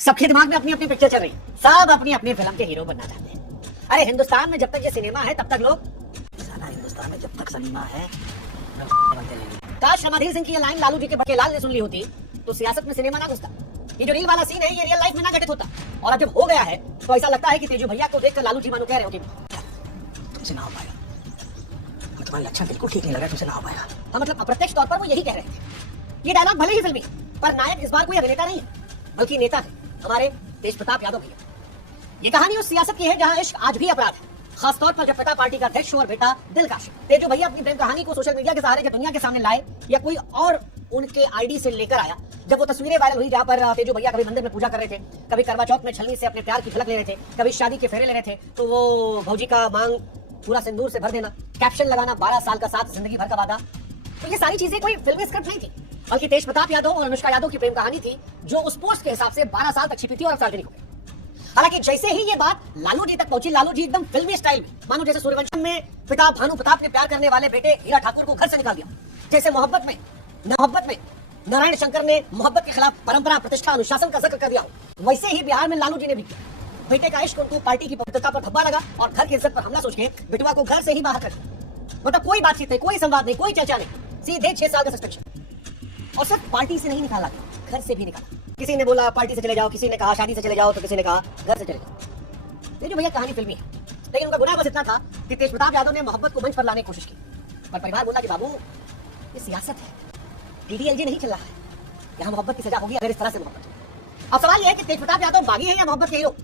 सबके दिमाग में अपनी अपनी पिक्चर चल रही, सब अपनी अपनी फिल्म के हीरो बनना चाहते हैं। अरे हिंदुस्तान में जब तक ये सिनेमा है तब तक लोग, साला हिंदुस्तान में जब तक सिनेमा है काश रमाधीर सिंह की ये लाइन लालू जी के बकेलाल ने सुन ली होती तो सियासत में सिनेमा ना घुसता। ये जो रील वाला सीन है ये रियल लाइफ में ना घटित होता। और अब जब हो गया है तो ऐसा लगता है कि तेजू भैया को देखकर लालू जी मानो कह रहे हो कि तुमसे ना हो पाएगा, तुम्हारा लक्षण बिल्कुल ठीक नहीं लग रहा, तुमसे ना हो पाएगा। हाँ, मतलब अप्रत्यक्ष तौर पर वो यही कह रहे थे। ये डायलॉग भले ही फिल्मी, पर नायक इस बार कोई अभिनेता नहीं है बल्कि नेता है, हमारे तेज प्रताप यादव भैया। ये कहानी उस सियासत की है जहां इश्क आज भी अपराध है, खासतौर पर जब पिता पार्टी का अध्यक्ष हो और बेटा दिल का आशिक। तेजू भैया अपनी प्रेम कहानी को सोशल मीडिया के सहारे जब दुनिया के सामने लाए या कोई और उनके आईडी से लेकर आया, जब वो तस्वीरें वायरल हुई जहां पर तेजू भैया कभी मंदिर में पूजा कर रहे थे, कभी करवा चौथ में छलनी से अपने प्यार की झलक ले रहे थे, कभी शादी के फेरे ले रहे थे, तो वो भौजी का मांग पूरा सिंदूर से भर देना, कैप्शन लगाना 12 साल का साथ जिंदगी भर का वादा, तो ये सारी चीजें कोई फिल्मी स्क्रिप्ट नहीं थी बल्कि तेज प्रताप यादव और अनुष्का यादव की प्रेम कहानी थी जो उस पोस्ट के हिसाब से 12 साल तक छिपी थी और सार्वजनिक हो गई। हालांकि जैसे ही ये बात लालू जी तक पहुंची, लालू जी एकदम फिल्मी स्टाइल में, मानो जैसे सूर्यवंशम में पिता भानु प्रताप ने प्यार करने वाले बेटे हीरा ठाकुर को घर से निकाल दिया, जैसे मोहब्बत में नारायण शंकर ने मोहब्बत के खिलाफ परंपरा, प्रतिष्ठा, अनुशासन का जिक्र कर दिया, वैसे ही बिहार में लालू जी ने भी किया। बेटे का इश्क उनको पार्टी की पवित्रता पर धब्बा लगा और घर की इज्जत पर हमला सोच के बेटवा को घर से ही बाहर कर दिया। मतलब कोई बातचीत नहीं, कोई संवाद नहीं, कोई चर्चा नहीं, सीधे 6 साल का सस्पेंशन। और सिर्फ पार्टी से नहीं निकाला गया, घर से भी निकाला। किसी ने बोला पार्टी से चले जाओ, किसी ने कहा शादी से चले जाओ, तो किसी ने कहा घर से चले जाओ। तेजू भैया कहानी फिल्मी है, लेकिन उनका गुनाह बस इतना था कि तेज प्रताप यादव ने मोहब्बत को मंच पर लाने की कोशिश की, पर परिवार बोला कि बाबू ये सियासत है, डीडीएलजे नहीं चल रहा है, यहाँ मोहब्बत की सजा होगी अगर इस तरह से मोहब्बत हो। अब सवाल यह है कि तेज प्रताप यादव बागी है या मोहब्बत के हीरो।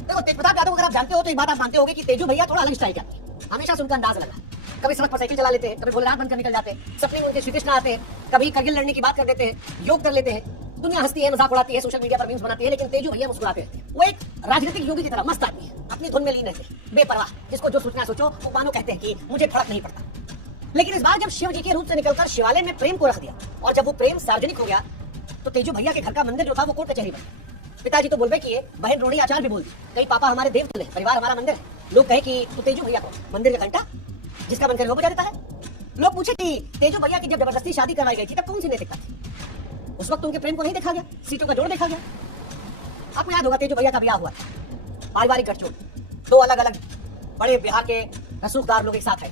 देखो तेज प्रताप यादव अगर आप जानते हो तो एक बात आप मानते होगे कि तेजू भैया थोड़ा अलग स्टाइल के आदमी हैं। हमेशा सुनकर अंदाज लगा, कभी सड़क पर साइकिल चला लेते हैं, कभी भोलेनाथ बनकर निकल जाते हैं, सपने में उनके श्री कृष्ण आते हैं, कभी करगिल लड़ने की बात कर देते हैं, योग कर लेते हैं, दुनिया हंसती है, मजाक उड़ाती है, सोशल मीडिया पर मीम्स बनाती है, लेकिन तेजू भैया मुस्कुराते रहते हैं। वो एक राजनीतिक योगी की तरह मस्त आदमी है, अपनी धुन में लीन रहते हैं, बेपरवाह, जिसको जो सोचना सोचो, वो मानो कहते हैं कि मुझे फर्क नहीं पड़ता। लेकिन इस बार जब शिव जी के रूप से निकलकर शिवालय में प्रेम को रख दिया और जब वो प्रेम सार्वजनिक हो गया तो तेजू भैया के घर का मंदिर जो था वो कोर्ट कचहरी बन गया। पिताजी तो बोलबे किए, बहन रोड़ी आचार भी बोल दी, कहीं पापा हमारे देवतुल्य, परिवार हमारा मंदिर है। लोग कहे कि तो तेजू भैया को मंदिर का घंटा जिसका मन करे वो बजा देता है। लोग पूछे कि तेजू भैया की जब जबरदस्ती शादी करवाई गई थी तब कौन सी नैतिकता थी? उस वक्त उनके प्रेम को नहीं देखा गया, सीटों का जोड़ देखा गया। आपको याद होगा तेजू भैया का ब्याह हुआ था, पारिवारिक गठजोड़, 2 अलग अलग बड़े बिहार के रसूखदार लोग एक साथ आए।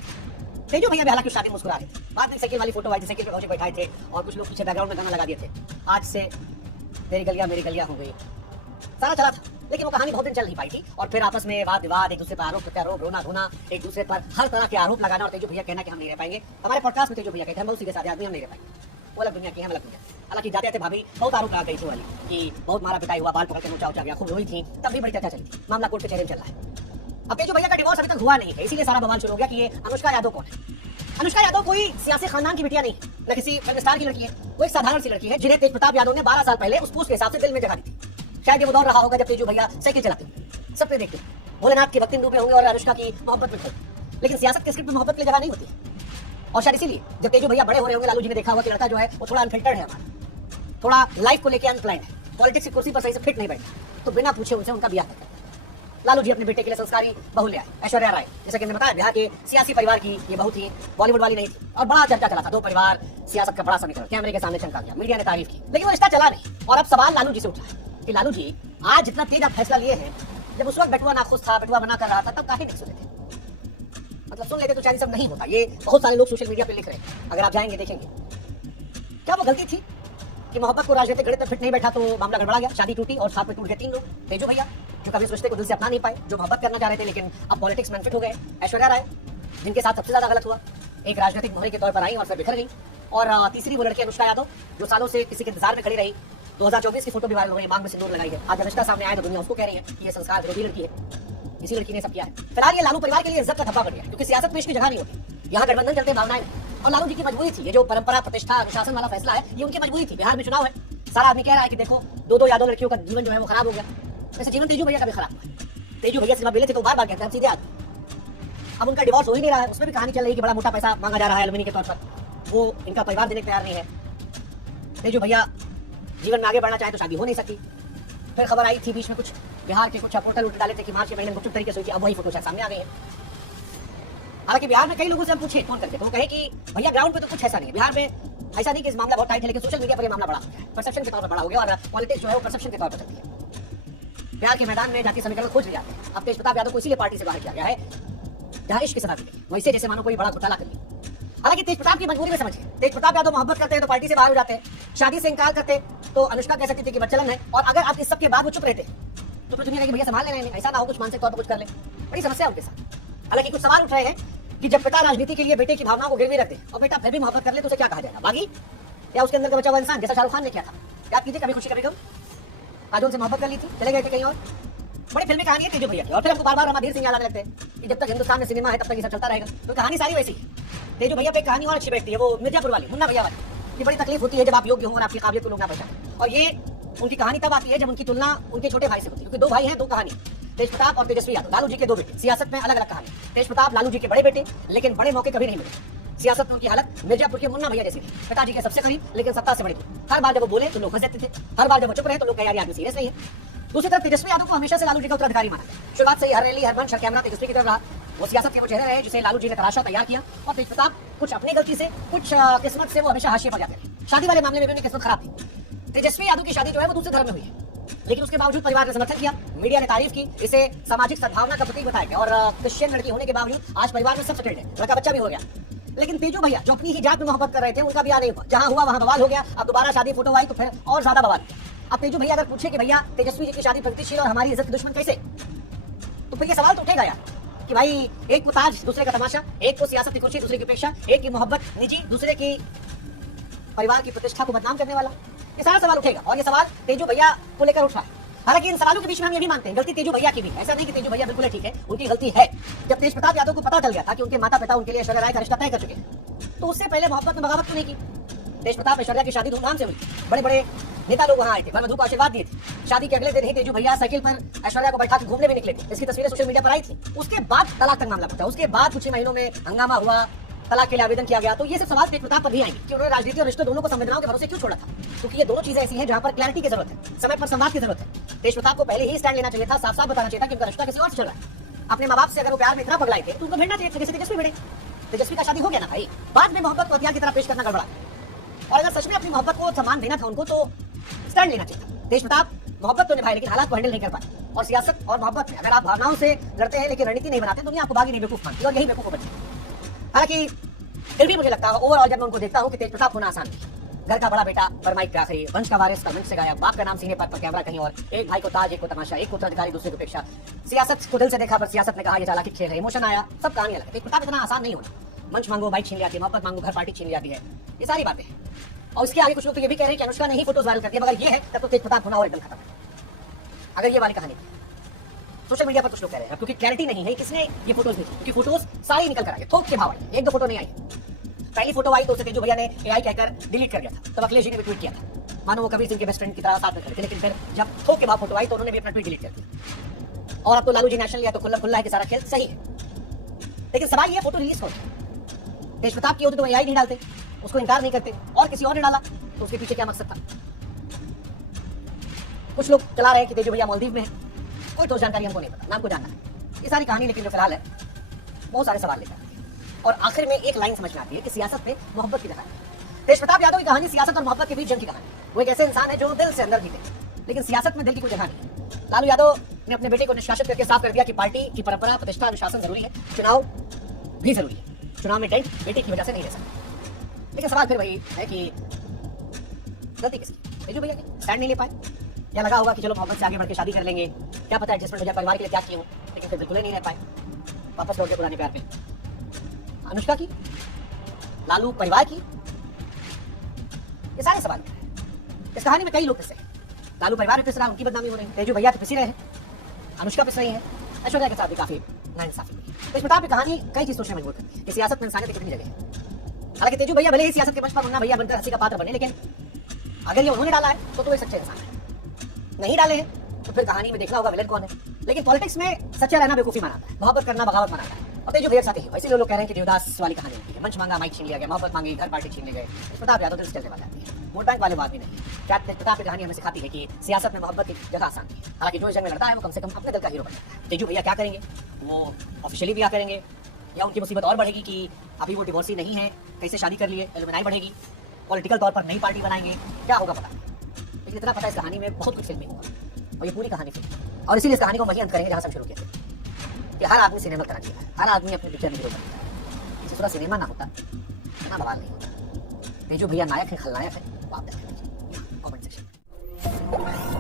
तेजू भैया हालांकि शादी मुस्कुरा रहे थे, बाद में साइकिल वाली फोटो आई थी, साइकिल पे भौजी बैठाए थे और कुछ लोग पीछे बैकग्राउंड में गाना लगा दिए थे, आज से तेरी गलियां मेरी गलियां हो गई, सारा चला था। लेकिन वो कहानी बहुत दिन चल नहीं पाई थी और फिर आपस में वाद विवाद, एक दूसरे पर आरोप प्रत्यारोप, रोना धोना, एक दूसरे पर हर तरह के आरोप लगाना और तेजू भैया कहना कि हम नहीं रह पाएंगे। हमारे पॉडकास्ट में तेजू भैया कहते हैं बहुत सीधे साधे आदमी, हम नहीं रह पाएंगे, वो अलग दुनिया की है, हम अलग दुनिया। हालांकि जाते थे भाभी बहुत आरोप लगा गई थी वाली कि बहुत मारा पिटाई हुआ, बाल पकड़ के नोचा गया, खूब रोई थी, तब भी बड़ी चर्चा चली थी, मामला कोर्ट कचहरी में चल रहा है। अब तेजू भैया का डिवोर्स अभी तक हुआ नहीं है, इसीलिए सारा बवाल शुरू हो गया कि ये अनुष्का यादव कौन है। अनुष्का यादव कोई सियासी खानदान की बिटिया नहीं, न किसी फिल्म स्टार की लड़की है, वो एक साधारण सी लड़की है जिन्हें तेज प्रताप यादव ने 12 साल पहले उस पोस्ट के हिसाब से दिल में जगह दी थी। शायद ये वो दौर रहा होगा जब तेजू भैया साइकिल चलाते हैं, सबने देखते भोलेनाथ की भक्ति डूबे होंगे और अनुष्का की मोहब्बत में खोए। लेकिन सियासत के स्क्रिप्ट में मोहब्बत की जगह नहीं होती है। और शायद इसीलिए जब तेजू भैया बड़े हो रहे होंगे, लालू जी ने देखा हुआ कि लड़का जो है वो थोड़ा अनफिल्टर्ड है, हमारा थोड़ा लाइफ को लेकर अनप्लान्ड है, पॉलिटिक्स की कुर्सी पर सही से फिट नहीं बैठा, तो बिना पूछे उनसे उनका ब्याह कर लालू जी अपने बेटे के लिए संस्कारी बहू ले आए, ऐश्वर्या राय। जैसे कि हमने बताया बिहार के सियासी परिवार की ये बहू थी, बॉलीवुड वाली नहीं थी और बड़ा चर्चा चला था, 2 परिवार सियासत का बड़ा समीकरण कैमरे के सामने चमका गया, मीडिया ने तारीफ की, लेकिन वो रिश्ता चला नहीं। और अब सवाल लालू जी से उठा है कि लालू जी आज जितना तेज आप फैसला लिए हैं, जब उस वक्त बेटुआ नाखुश था, बेटुआ मना कर रहा था, तब काहे नहीं सुने थे? मतलब सुन लेते तो शायद सब नहीं होता। ये बहुत सारे लोग सोशल मीडिया पे लिख रहे हैं, अगर आप जाएंगे देखेंगे। क्या वो गलती थी कि मोहब्बत को राजनीतिक गणित में फिट नहीं बैठा तो मामला गड़बड़ा गया, शादी टूटी और साथ में टूट गए 3 लोग? तेजू भैया जो कभी रिश्ते को दिल से अपना नहीं पाए, जो मोहब्बत करना चाह रहे थे लेकिन अब पॉलिटिक्स में फिट हो गए। ऐश्वर्या राय जिनके साथ सबसे ज्यादा गलत हुआ, एक राजनीतिक मोहरे के तौर पर आई और फिर बिखर गई। और तीसरी वो लड़की अनुष्का यादव जो सालों से किसी के इंतजार में खड़ी रही, 2024 की फोटो भी वायरल हो गई, मांग में सिंदूर लगाई है। आज रिश्ता सामने आया तो दुनिया उसको कह रही है कि ये संस्कार विरोधी लड़की है, इसी लड़की ने सब किया है। फिलहाल ये लालू परिवार के लिए इज्जत का धब्बा बन गया, क्योंकि सियासत में इसकी जगह नहीं होती, यहाँ गठबंधन चलते भावनाएं। और लालू जी की मजबूरी थी, ये जो परंपरा, प्रतिष्ठा, अनुशासन वाला फैसला है, ये उनकी मजबूरी थी। बिहार में चुनाव है, सारा आदमी कह रहा है कि देखो 2 यादव लड़कियों का जीवन जो है वो खराब हो गया, वैसे जीवन तेजू भैया का भी खराब हुआ है। तेजू भैया सिनेमा बेले थे तो बार बार कहते हैं हम सीधे आदमी। अब उनका डिवोर्स हो ही नहीं रहा है, उसमें भी कहानी चल रही है कि बड़ा मोटा पैसा मांगा जा रहा है एलुमिनी के तौर पर, वो इनका परिवार देने को तैयार नहीं है। तेजू भैया जीवन में आगे बढ़ना चाहे तो शादी हो नहीं सकती। फिर खबर आई थी बीच में कुछ बिहार के कुछ पोर्टल उठ डाले थे कि मार्च के महीने में गुपचुप तरीके से हुई थी, अब वही फोटो सामने आ गई है। हालांकि बिहार में कई लोगों से हम पूछे फोन करके तो वो कहे कि भैया ग्राउंड पे तो कुछ ऐसा नहीं है, बिहार में ऐसा नहीं कि इस मामला बहुत टाइट है, लेकिन सोशल मीडिया पर ये मामला बड़ा हो गया है, परसेप्शन के तौर पर बड़ा हो गया और पॉलिटिक्स जो है वो परसेप्शन के तौर पर चलती है। प्यार के मैदान में जाति समीकरण खोज लिया है। अब तेज प्रताप यादव को इसीलिए पार्टी से बाहर किया गया है जहां इश्क की सजा दी गई, वैसे जैसे मानो कोई बड़ा घोटाला कर लिया। हालांकि तेज प्रताप की मजबूरी में समझिए, तेज प्रताप यादव मोहब्बत करते हैं तो पार्टी से बाहर हो जाते हैं, शादी से इंकार करते तो अनुष्का कह सकती थी कि बच्चलन है, और अगर आप इस सब के बाद वो चुप रहते तो फिर दुनिया कहेगी भैया संभाल लेना, ऐसा ना हो कुछ मानसिक तौर पर कुछ कर ले। बड़ी समस्या उनके साथ। हालांकि कुछ सवाल उठ रहे हैं कि जब पिता राजनीति के लिए बेटे की भावनाओं को गिरवी रखते और बेटा फिर भी मोहब्बत कर ले तो उसे क्या कहा जाएगा, बागी या उसके अंदर का बचा हुआ इंसान, जैसा शाहरुख खान ने किया था। याद कीजिए कभी खुशी कभी गम, काजोल से मोहब्बत कर ली थी, चले गए थे कहीं और। बड़ी फिल्मी कहानी है तेजू भैया की, और फिर हमको बार बार रणधीर सिंह याद आने लगते हैं कि जब तक हिंदुस्तान में सिनेमा है तब तक ये सब चलता रहेगा। तो कहानी सारी वैसी है। तेजू भैया पे एक कहानी और अच्छी बैठती है, वो मिर्जापुर वाली, मुन्ना भैया वाली। ये बड़ी तकलीफ होती है जब आप योग्य हो और आपकी काबिलियत को लोग ना पहचाने, और ये उनकी कहानी तब आती है जब उनकी तुलना उनके छोटे भाई से होती है, क्योंकि दो भाई हैं, दो कहानी, तेज प्रताप और तेजस्वी यादव, लालू जी के दो बेटे। सियासत में अलग अलग कहानी। तेज प्रताप लालू जी के बड़े बेटे, लेकिन बड़े मौके कभी नहीं मिले। सियासत में उनकी हालत मिर्जापुर के मुन्ना भैया जैसी थी, पिताजी के सबसे करीब लेकिन सत्ता से बड़े थे। हर बार जब वो बोले तो लोग हंस देते थे, हर बार जब वो चुप रहे तो लोग यार आदमी सीरियस नहीं है। दूसरी तरफ तेजस्वी यादव को हमेशा से लालू जी का उत्तराधिकारी माना गया। शुरुआत से ही हर रैली, हर मंच, हर कैमरा तेजस्वी की तरफ रहा। वो सियासत के वो चेहरे रहे जिसे लालू जी ने तराशा, तैयार किया, और तेज प्रताप कुछ अपनी गलती से, कुछ किस्मत से वो हमेशा हाशिए पर जाते थे। शादी वाले मामले में भी उनकी किस्मत खराब थी। तेजस्वी यादव की शादी जो है वो दूसरे धर्म में हुई है, लेकिन उसके बावजूद परिवार ने समर्थन किया, मीडिया ने तारीफ की, इसे सामाजिक सद्भावना का प्रतीक बताया गया, और क्रिश्चियन लड़की होने के बावजूद आज परिवार में सब सेटल्ड है, लड़का बच्चा भी हो गया। लेकिन तेजू भैया जो अपनी ही जात में मोहब्बत कर रहे थे, उनका ब्याह नहीं हुआ, जहां हुआ वहां बवाल हो गया। अब दोबारा शादी फोटो आई तो फिर और ज्यादा बवाल। अब तेजू भैया अगर पूछे कि भैया तेजस्वी जी की शादी प्रगतिशील और हमारी इज्जत के दुश्मन कैसे, तो फिर ये सवाल तो उठेगा यार कि भाई एक को ताज दूसरे का तमाशा, एक को सियासत की कुर्सी दूसरे की उपेक्षा, एक की मोहब्बत निजी दूसरे की परिवार की प्रतिष्ठा को बदनाम करने वाला। ये सारा सवाल उठेगा, और ये सवाल तेजू भैया को लेकर उठा है। हालांकि इन सवालों के बीच में हम ये भी मानते हैं गलती तेजू भैया की भी, ऐसा नहीं कि तेजू भैया बिल्कुल ठीक है, उनकी गलती है। जब तेज प्रताप यादव को पता चल गया था कि उनके माता पिता उनके लिए ऐश्वर्या राय का रिश्ता तय कर चुके हैं, तो उससे पहले मोहब्बत में बगावत क्यों नहीं की। तेज प्रताप ऐश्वर्या की शादी धूमधाम से हुई, बड़े बड़े नेता लोग वहां आए थे, वधू को आशीर्वाद दिए थे। शादी के अगले दिन ही तेजू भैया साइकिल पर ऐश्वर्या को बैठा के घूमने भी निकले थे। इसकी तस्वीरें सोशल मीडिया पर आई थी। उसके बाद तलाक तक मामला पहुंचा, उसके बाद कुछ ही महीनों में हंगामा हुआ, तलाक के लिए आवेदन किया गया। तो ये सब सवाल तेज प्रताप पर भी आएंगे कि उन्होंने राजनीति और रिश्ते दोनों को संवेदनाओं के भरोसे क्यों छोड़ा था, क्योंकि ये दोनों चीजें ऐसी हैं जहां पर क्लैरिटी की जरूरत है, समय पर संवाद की जरूरत है। तेज प्रताप को पहले ही स्टैंड लेना चाहिए था, साफ साफ बताना चाहिए था कि उनका रिश्ता किसी और से चल रहा है। अपने माँ बाप से अगर वो प्यार में इतना पगलाए थे तो उनको भिड़ना चाहिए था, जैसे तेजस्वी भिड़े। तेजस्वी का शादी हो गया ना भाई, बाद में मोहब्बत को हथियार की तरह पेश करना गड़बड़ा। और अगर सच में अपनी मोहब्बत को सम्मान देना था उनको, तो स्टैंड लेना चाहिए था। तेज प्रताप मोहब्बत तो निभाए लेकिन हालात को हैंडल नहीं कर पाए, और सियासत और मोहब्बत में अगर आप भावनाओं से लड़ते हैं लेकिन रणनीति नहीं बनाते, दुनिया आपको बागी नहीं बेवकूफ मानती, और यही बेवकूफ बची। हालांकि फिर भी मुझे लगता है ओवरऑल जब मैं उनको देखता हूँ कि तेज प्रताप होना आसान नहीं। घर का बड़ा बेटा पर माइक पे आखिरी, वंश का वारिस मंच से गायब, बाप का नाम सीने पर कैमरा कहीं और, एक भाई को ताज, एक को तमाशा, एक को उत्तराधिकारी दूसरे को उपेक्षा। सियासत को दिल से देखा पर सियासत ने कहा ये चालाकी खेल है, इमोशन आया, सब कहानी अलग है। तेज प्रताप इतना आसान नहीं होना। मंच मांगो बाइक छीन जाती है, मोहब्बत मांगो घर पार्टी छीन जाती है, ये सारी बातें हैं। और इसके आगे कुछ लोग तो ये भी कह रहे हैं कि अनुष्का ने ही फोटोज वायरल कर दिया, मगर ये है तब तो तेज प्रताप होना और एकदम खत्म है। अगर ये वाली कहानी सोशल मीडिया पर कुछ लोग कह रहे हैं, क्योंकि क्लैरिटी नहीं है किसने ये फोटोज दी, क्योंकि फोटोज सारी निकल कर आई, थोक के भाव आई, एक दो फोटो नहीं आई। पहली फोटो आई तो उसे तेजू भैया ने एआई कहकर डिलीट कर दिया था, तब अखिलेश जी ने भी ट्वीट किया था, मानो वो कबीर सिंह के बेस्ट फ्रेंड की तरह साथ में खड़े थे। लेकिन फिर जब थोक के भाव फोटो आई तो उन्होंने भी अपना ट्वीट डिलीट कर दिया। और अब तो लालू जी नेशनल लिया तो खुला खुला है कि सारा खेल सही है। लेकिन सवाल ये फोटो रिलीज हो, तेज प्रताप की होती तो एआई नहीं डालते, उसको इनकार नहीं करते, और किसी और ने डाला तो उसके पीछे क्या मकसद था। कुछ लोग चला रहे हैं कि तेजू भैया मालदीव में है, कोई ठोस जानकारी हमको नहीं पता, नाम को जानना है। ये सारी कहानी लेकिन जो फिलहाल है बहुत सारे सवाल लेकर आती है, और आखिर में एक लाइन समझ में आती है कि सियासत में मोहब्बत की कहानी। तेज प्रताप यादव की कहानी सियासत और मोहब्बत के बीच जंग की कहानी। वो एक ऐसे इंसान है जो दिल से अंदर जीते, लेकिन सियासत में दिल की कोई जगह नहीं। लालू यादव ने अपने बेटे को निष्कासित करके साफ कर दिया कि पार्टी की परंपरा, प्रतिष्ठा, अनुशासन जरूरी है, चुनाव भी जरूरी है। चुनाव में टेंट बेटे की वजह से नहीं ले सकते। लेकिन सवाल फिर वही है कि गलती किसकी? तेजू भैया की स्टैंड नहीं ले पाए, या लगा होगा कि चलो मोहब्बत से आगे बढ़ के शादी कर लेंगे, क्या पता एडजस्टमेंट हो जाए, परिवार के लिए क्या किए हो, लेकिन फिर बिल्कुल ही नहीं रह पाए, वापस लौट के पुराने प्यार पे। अनुष्का की, लालू परिवार की, ये सारे सवाल इस कहानी में कई लोग पिसे। लालू परिवार में पिस रहा, उनकी बदनामी हो रही है, तेजू भैया तो पिसी रहे हैं, अनुष्का पिस रही है, ऐश्वर्या के साथ भी काफी नाइंसाफी हुई। तो इस प्रताप की कहानी कई चीज सोचने में मजबूर करती है कि सियासत में इंसानियत की कितनी जगह है। हालांकि तेजू भैया भले ही सियासत के मंच पर मुन्ना भैया बनकर हंसी का पात्र बने, लेकिन अगर ये उन्होंने डाला है तो एक सच्चे इंसान है, नहीं डाले हैं तो फिर कहानी में देखना होगा विलन कौन है। लेकिन पॉलिटिक्स में सच्चा रहना बेवकूफी माना है, मोहब्बत करना बगावत माना है। और तेजू भैया साथ ही वैसे लोग कह रहे हैं कि देवदास वाली कहानी होती है, मंच मांगा माइक छीन लिया गया, मोहब्बत मांगी घर पार्टी छीन ले गए। प्रताप यादव दिल से चलने वाले आती है, वोट बैंक वाले बात भी नहीं। क्या प्रताप की कहानी हमें सिखाती है कि सियासत में मोहब्बत की जगह आसान है। हालांकि जो इस जंग में लड़ता है वो कम से कम अपने दिल का हीरो बनता है। तेजू भैया क्या करेंगे, वो ऑफिशियली ब्याह करेंगे या उनकी मुसीबत और बढ़ेगी कि अभी वो डिवोर्सी नहीं है, कैसे शादी कर लिए, एलुमनाई बढ़ेगी, पॉलिटिकल तौर पर नई पार्टी बनाएंगे, क्या होगा पता नहीं। लेकिन इतना पता है इस कहानी में बहुत कुछ फिल्मी होगा। और ये पूरी कहानी थी। और इसीलिए इस कहानी को वही अंत करेंगे जहां से हम शुरू किए थे कि हर आदमी सिनेमा करना चाहिए, हर आदमी अपने पिक्चर में हीरो बनना चाहिए। इसी तरह सिनेमा ना होता इतना बवाल नहीं होता। ये जो भैया नायक है, खलनायक है, वो आप देख लीजिए कमेंट सेक्शन।